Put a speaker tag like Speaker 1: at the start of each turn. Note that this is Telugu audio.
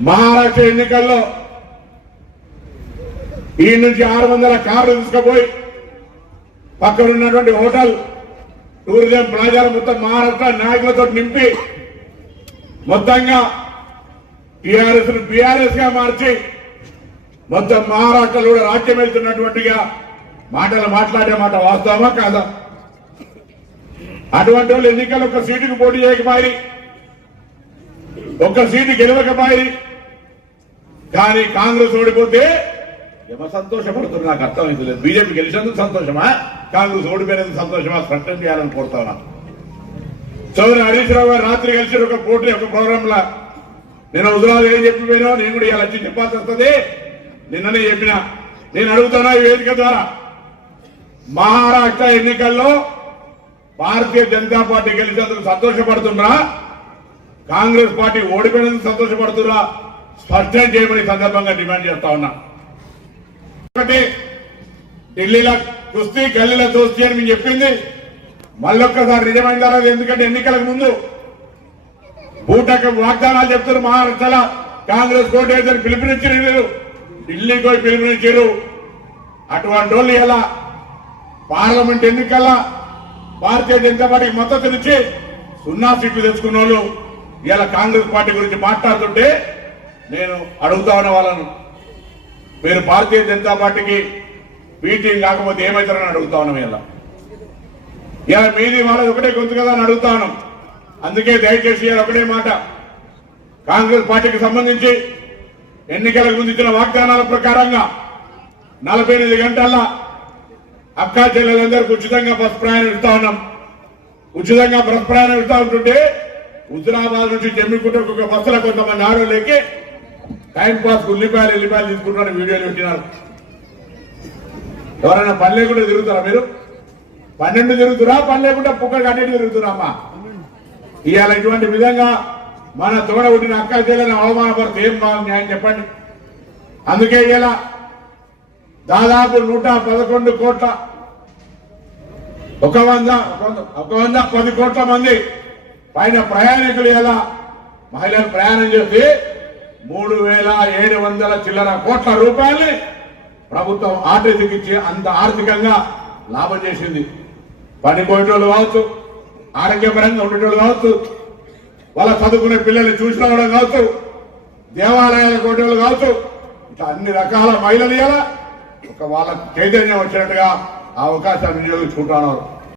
Speaker 1: మహారాష్ట్ర ఎన్నికల్లో ఈ నుంచి ఆరు వందల కార్లు తీసుకుపోయి పక్కన ఉన్నటువంటి హోటల్ టూరిజం ప్లాజాలు మొత్తం మహారాష్ట్ర నాయకులతో నింపి మొత్తంగా టీఆర్ఎస్ను బీఆర్ఎస్గా మార్చి మొత్తం మహారాష్ట్రలో కూడా రాజ్యం వెళ్తున్నటువంటిగా మాటలు మాట్లాడే మాట వాస్తవమా కాదా? అటువంటి వాళ్ళు ఎన్నికలు ఒక సీటుకు పోటీ చేయకపోయి ఒక్క సీటు గెలవకపోయి కానీ కాంగ్రెస్ ఓడిపోతే ఏమో సంతోషపడుతున్నా నాకు అర్థమైంది లేదు బీజేపీ గెలిచేందుకు సంతోషమా? కాంగ్రెస్ ఓడిపోయినందుకు సంతోషమా? స్పష్టం చేయాలని కోరుతా చౌదరి హరీష్ రావు గారు రాత్రి కలిసి ఒక పోటీ ఒక ప్రోగ్రామ్ లా నేను హుజరాబాద్ ఏం చెప్పిపోయినా నేను కూడా ఇలా వచ్చి చెప్పాల్సి వస్తుంది. నిన్ననే చెప్పిన. నేను అడుగుతానా ఈ వేదిక ద్వారా? మహారాష్ట్ర ఎన్నికల్లో భారతీయ జనతా పార్టీ గెలిచేందుకు సంతోషపడుతున్నా కాంగ్రెస్ పార్టీ ఓడిపోయినందుకు సంతోషపడుతున్నా స్పష్టం చేయమని సందర్భంగా డిమాండ్ చేస్తా ఉన్నా. ఒకటి ఢిల్లీలో కుస్తీ గల్లీలో దోస్తీ అని మేము చెప్పింది. మళ్ళొక్కసారి నిజమైన తర్వాత ఎందుకంటే ఎన్నికలకు ముందు బూటకు వాగ్దానాలు చెప్తారు మహారాష్ట్రలో. కాంగ్రెస్ కోటేదని పిలుపునిచ్చారు వీళ్ళు ఢిల్లీకి పోయి పిలుపునిచ్చారు అటువంటి వాళ్ళు ఇలా పార్లమెంట్ ఎన్నికల్లో భారతీయ జనతా పార్టీకి మద్దతునిచ్చి సున్నా సీట్లు తెచ్చుకున్న వాళ్ళు ఇలా కాంగ్రెస్ పార్టీ గురించి మాట్లాడుతుంటే నేను అడుగుతా ఉన్న వాళ్ళను మీరు భారతీయ జనతా పార్టీకి మీటింగ్ కాకపోతే ఏమవుతారని అడుగుతా ఉన్నాం ఇలా ఇలా మీది వాళ్ళది ఒకటే గొంతు కదా అని అడుగుతాను అందుకే దయచేసి ఒకటే మాట. కాంగ్రెస్ పార్టీకి సంబంధించి ఎన్నికలకు ముందు ఇచ్చిన వాగ్దానాల ప్రకారంగా నలభై ఎనిమిది గంటల్లో అక్కా చెల్లెలందరికీ ఉచితంగా బస్ ప్రయాణం ఇస్తా ఉన్నాం. ఉచితంగా బస్ ప్రయాణం ఇస్తా ఉంటుంటే హుజరాబాద్ నుంచి జమ్మికుంటే ఒక్కొక్క బస్సులో కొంతమంది ఆడోళ్ళకి టైం పాస్ ఉల్లిపాయలు ఎల్లిపాయలు తీసుకుంటున్నారు వీడియోలు పెట్టినారు. ఎవరైనా పని లేకుండా తిరుగుతారా మీరు? పన్నెండు తిరుగుతురా పని లేకుండా పుక్క కన్నెండు తిరుగుతురా అమ్మా ఇవాళ ఇటువంటి విధంగా మన తోడ పుట్టిన అక్క చెల్లెని అవమానపడితే ఏం బాగుంది న్యాయం చెప్పండి. అందుకే ఇలా దాదాపు నూట పదకొండు కోట్ల ఒక వంద ఒక వంద పది కోట్ల మంది పైన ప్రయాణికులు ఎలా మహిళలు ప్రయాణం చేసి మూడు వేల ఏడు వందల చిల్లర కోట్ల రూపాయల్ని ప్రభుత్వం ఆర్టీసీకి ఇచ్చి అంత ఆర్థికంగా లాభం చేసింది. పని పోయేటోళ్ళు కావచ్చు ఆరోగ్యపరంగా ఉండేటోళ్ళు కావచ్చు వాళ్ళ చదువుకునే పిల్లల్ని చూసిన వాళ్ళు కావచ్చు దేవాలయాలకు వాళ్ళు కావచ్చు ఇట్లా అన్ని రకాల మహిళలు ఇలా ఒక వాళ్ళ చైతన్యం వచ్చినట్టుగా ఆ అవకాశాన్ని వినియోగించుకుంటున్నారు